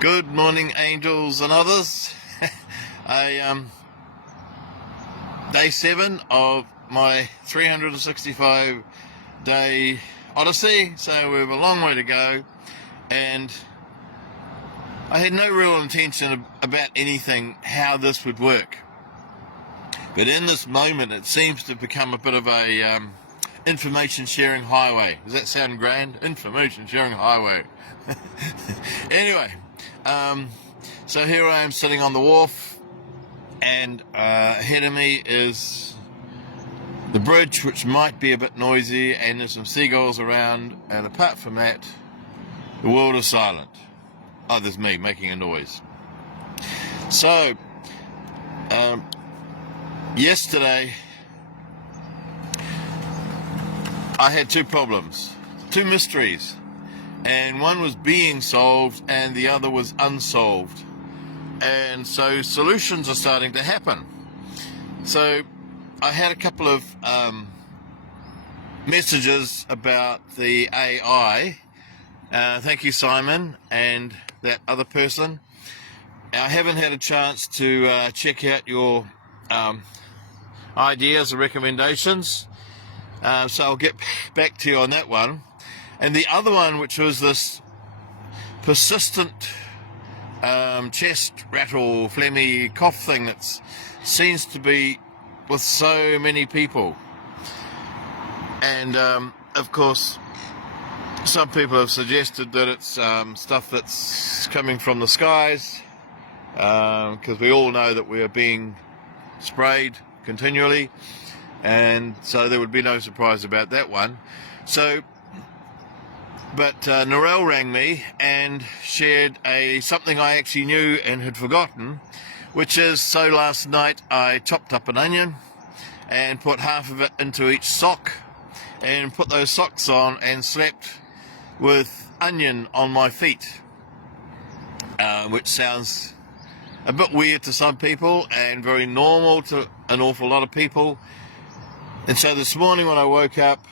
Good morning, angels and others. Day 7 of my 365 day odyssey, so we have a long way to go, and I had no real intention about anything, how this would work. But in this moment, it seems to become a bit of a information sharing highway. Does that sound grand? Information sharing highway. Anyway, so here I am sitting on the wharf, and ahead of me is the bridge, which might be a bit noisy, and there's some seagulls around, and apart from that, the world is silent. Oh, there's me making a noise. So, yesterday, I had two problems, two mysteries, and one was being solved and the other was unsolved. And so solutions are starting to happen. So I had a couple of messages about the AI. Thank you, Simon, and that other person. I haven't had a chance to check out your ideas or recommendations, so I'll get back to you on that one. And the other one, which was this persistent chest rattle, phlegmy cough thing that seems to be with so many people. And of course, some people have suggested that it's stuff that's coming from the skies, because we all know that we are being sprayed continually, and so there would be no surprise about that one. So, but Narelle rang me and shared something I actually knew and had forgotten, which is, so last night I chopped up an onion and put half of it into each sock and put those socks on and slept with onion on my feet, which sounds a bit weird to some people and very normal to an awful lot of people. And so this morning when I woke up,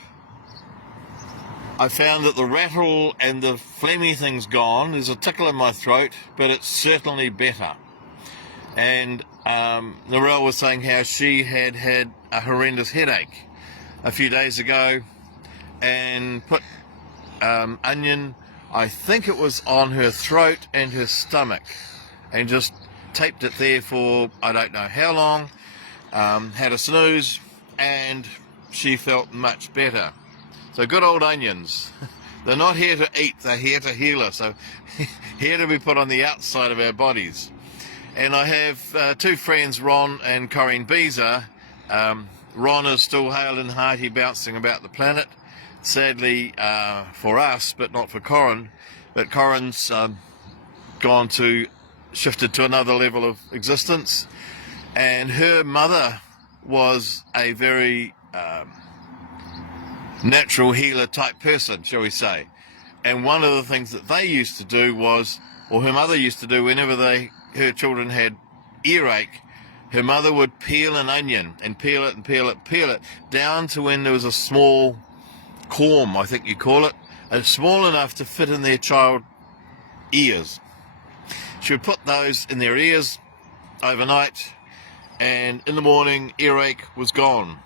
I found that the rattle and the phlegmy thing's gone. There's a tickle in my throat, but it's certainly better. And Narelle was saying how she had had a horrendous headache a few days ago and put onion, I think it was on her throat and her stomach, and just taped it there for I don't know how long, had a snooze, and she felt much better. So good old onions. They're not here to eat, they're here to heal us. So here to be put on the outside of our bodies. And I have two friends, Ron and Corinne Beezer. Ron is still hale and hearty, bouncing about the planet. Sadly for us, but not for Corinne. But Corinne's shifted to another level of existence. And her mother was a very natural healer type person, shall we say. And one of the things that they used to do was, or her mother used to do, whenever her children had earache, her mother would peel an onion and peel it down to when there was a small corm, I think you call it, and small enough to fit in their child ears. She would put those in their ears overnight, and in the morning earache was gone.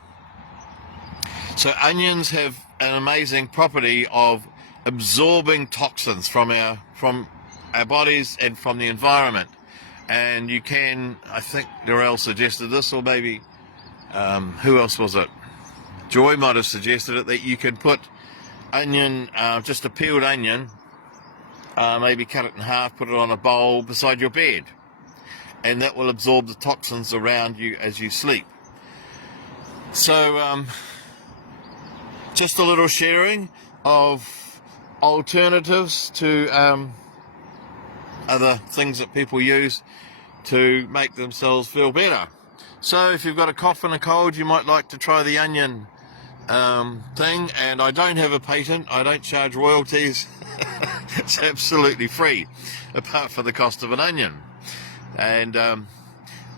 So onions have an amazing property of absorbing toxins from our bodies and from the environment. And you can, I think Narelle suggested this, or maybe who else was it? Joy might have suggested it, that you can put onion, just a peeled onion, maybe cut it in half, put it on a bowl beside your bed, and that will absorb the toxins around you as you sleep. So just a little sharing of alternatives to other things that people use to make themselves feel better. So if you've got a cough and a cold, you might like to try the onion thing. And I don't have a patent, I don't charge royalties. It's absolutely free, apart from the cost of an onion. And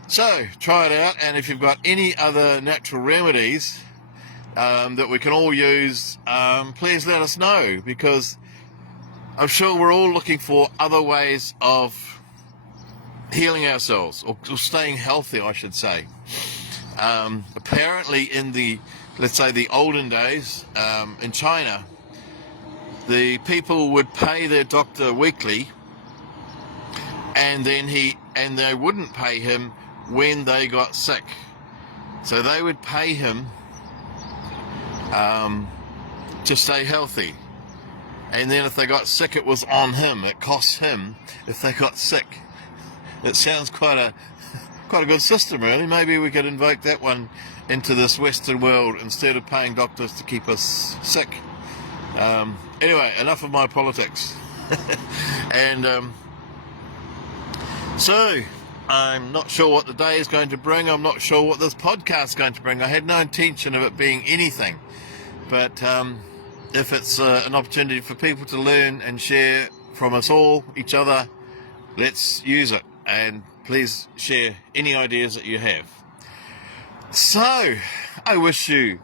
so try it out, and if you've got any other natural remedies that we can all use, please let us know, because I'm sure we're all looking for other ways of healing ourselves, or staying healthy, I should say. Apparently in the, let's say, the olden days, in China, the people would pay their doctor weekly, and then they wouldn't pay him when they got sick. So they would pay him to stay healthy. And then if they got sick, it was on him. It cost him if they got sick. It sounds quite a good system, really. Maybe we could invoke that one into this Western world instead of paying doctors to keep us sick. Anyway, enough of my politics. And so I'm not sure what the day is going to bring. I'm not sure what this podcast is going to bring. I had no intention of it being anything. But if it's an opportunity for people to learn and share from us all, each other, let's use it. And please share any ideas that you have. So, I wish you...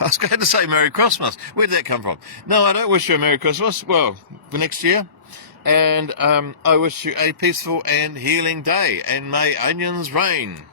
I was going to say Merry Christmas. Where did that come from? No, I don't wish you a Merry Christmas. Well, for next year. And I wish you a peaceful and healing day. And may onions rain.